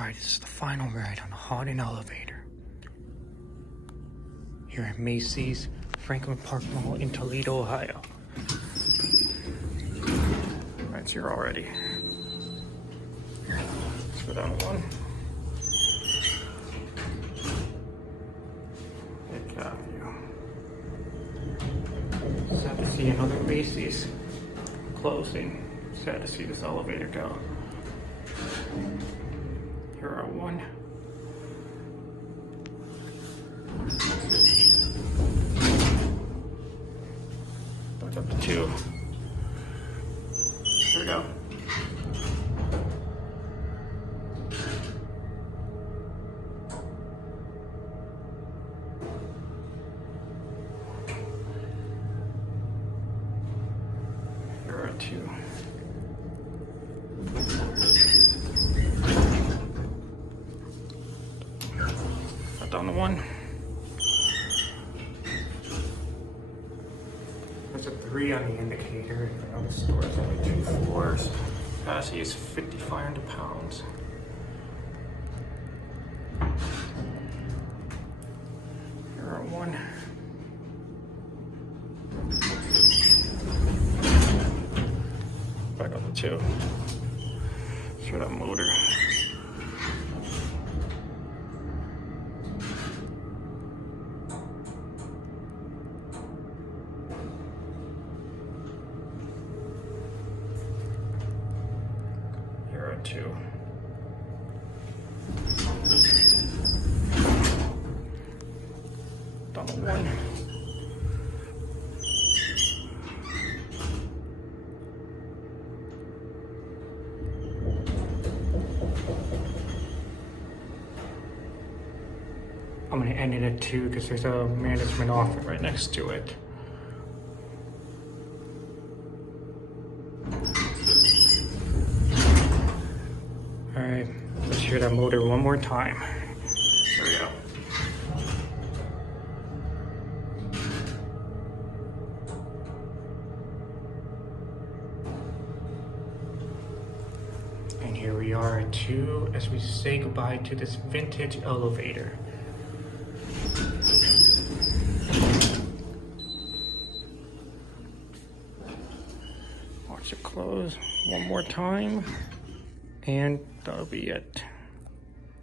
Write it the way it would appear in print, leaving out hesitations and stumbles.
Alright, this is the final ride on the Haughton elevator. Here at Macy's Franklin Park Mall in Toledo, Ohio. Alright, it's here already. Let's go down to one. Good job, you. Sad to see another Macy's closing. Sad to see this elevator go. Here are one. Back up to two. Here we go. Here are two. Down to one. There's a 3 on the indicator. I know the store is only 2 floors. Capacity is 5,500 pounds. Here are one. Back up to 2. Show that motor. Here are 2. Down to 1. I'm gonna end it at 2 because there's a management office right next to it. Alright, let's hear that motor one more time. Here we go. And here we are at 2 as we say goodbye to this vintage elevator. Watch it close one more time. And that'll be it.